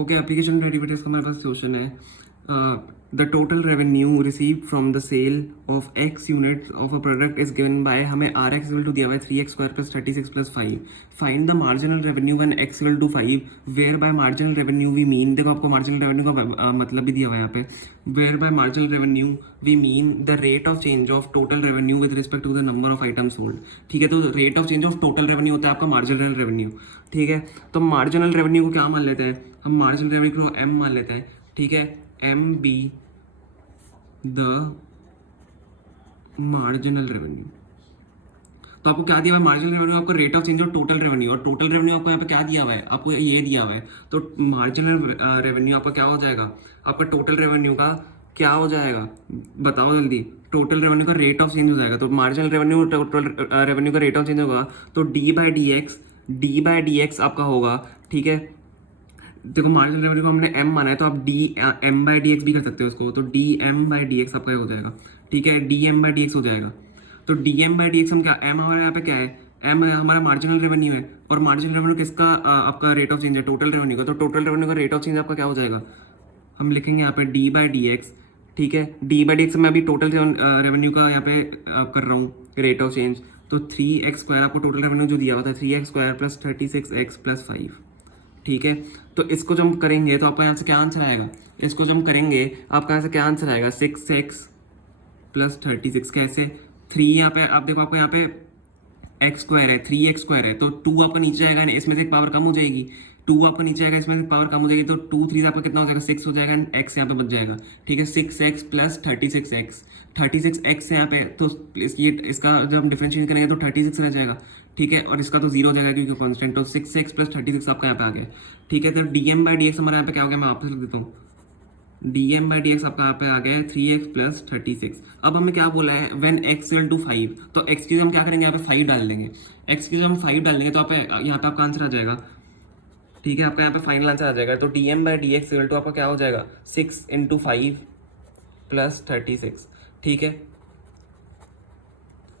Okay, application derivatives का हमारे पास क्वेश्चन है। The total revenue receive from the sale of x units of a product is given by, हमें R x equal to दिया हुआ है 3x square plus 36 plus 5। Find the marginal revenue when x equal to 5, where by marginal revenue we mean, देखो आपको marginal revenue का मतलब भी दिया हुआ है यहाँ पे। Where by marginal revenue we mean the rate of change of total revenue with respect to the number of items sold. ठीक है, तो rate of change of total revenue होता है आपका मार्जिनल रेवेन्यू। ठीक है, तो मार्जिनल रेवेन्यू को क्या मान लेते हैं हम? मार्जिनल रेवेन्यू को एम मान लेते हैं। ठीक है, M be the marginal revenue. तो आपको क्या दिया हुआ है? मार्जिनल रेवेन्यू आपको rate of change of total revenue, और टोटल रेवेन्यू आपको यहाँ पे क्या दिया हुआ है? आपको ये दिया हुआ है। तो मार्जिनल रेवेन्यू आपका क्या हो जाएगा? आपका टोटल रेवेन्यू का क्या हो जाएगा? बताओ जल्दी। टोटल रेवेन्यू का रेट ऑफ चेंज हो जाएगा। तो मार्जिनल रेवेन्यू टोटल रेवेन्यू का रेट ऑफ चेंज होगा, तो डी बाई डी एक्स आपका होगा। ठीक है, देखो मार्जिनल रेवेन्यू को हमने m माना है, तो आप d M by d x भी कर सकते हो उसको। तो d M by d x आपका हो जाएगा। ठीक है, d M by d x हो जाएगा। तो d M by d x हम क्या, m हमारे यहाँ पे क्या है? m हमारा मार्जिनल रेवेन्यू है, और मार्जिनल रेवेन्यू किसका? आपका रेट ऑफ चेंज है टोटल रेवेन्यू का। तो टोटल रेवेन्यू का रेट ऑफ चेंज आपका क्या हो जाएगा? हम लिखेंगे यहाँ पे डी बाई डी एक्स। ठीक है, डी बाई डी एक्स मैं अभी टोटल रेवेन्यू का यहाँ पे कर रहा हूँ रेट ऑफ चेंज। तो 3x स्क्वायर आपको टोटल रेवेन्यू जो दिया हुआ था 3x square plus 36x plus 5। ठीक है, तो इसको जब हम करेंगे तो आपका यहाँ से क्या आंसर आएगा? इसको जब हम करेंगे आपका यहाँ से क्या आंसर आएगा? 6x plus 36। कैसे? 3 यहाँ पे आप देखो, आपको यहाँ पे एक्स स्क्वायर है, 3x स्क्वायर है, तो 2 आपका नीचे आएगा, इसमें से एक पावर कम हो जाएगी। 2 आपका नीचे आएगा, इसमें से पावर कम हो जाएगी, तो 2 3 आपका कितना हो जाएगा? 6 हो जाएगा, एंड x यहाँ पे बच जाएगा। ठीक है, 6x प्लस 36x। 36x यहाँ पे, तो ये इसका जब हम डिफरेंशिएट करेंगे तो 36 रह जाएगा। ठीक है, और इसका तो 0 हो जाएगा क्योंकि कॉन्स्टेंट। तो 6x प्लस 36 आपका यहाँ पे आ गया। ठीक है, तो d M by d x हमारे यहाँ पे क्या हो गया? मैं वापस लिख देता हूँ। D M by d x आपका यहाँ पे आ गया है 3x प्लस 36। अब हमें क्या बोला है? व्हेन x इक्वल टू 5, तो x की हम क्या करेंगे? यहाँ पे 5 डाल देंगे। x की जब हम 5 डालेंगे तो यहाँ पे आपका आंसर आ जाएगा। ठीक है, आपका यहाँ पे फाइनल आंसर आ जाएगा। तो d M by d x equal to आपका क्या हो जाएगा? 6 इंटू 5 प्लस 36। ठीक है,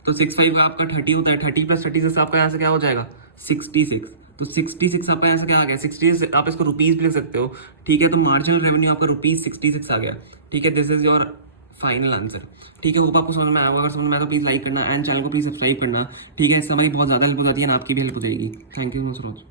तो 6 5 का आपका 30 होता है, 30 प्लस 36 आपका यहाँ से क्या हो जाएगा? 66। तो 66 आपका यहाँ से क्या आ गया? 66, आप इसको रुपीज़ भी लिख सकते हो। ठीक है, तो मार्जिनल रेवेन्यू आपका ₹66 आ गया। ठीक है, this is your final answer. ठीक है, होप आपको समझ में आया होगा। अगर समझ में आया तो प्लीज़ लाइक करना एंड चैनल को प्लीज़ सब्सक्राइब करना। ठीक है, इससे हमारी बहुत ज़्यादा हेल्प हो जाती है ना, आपकी भी हेल्प हो जाएगी। Thank you so much.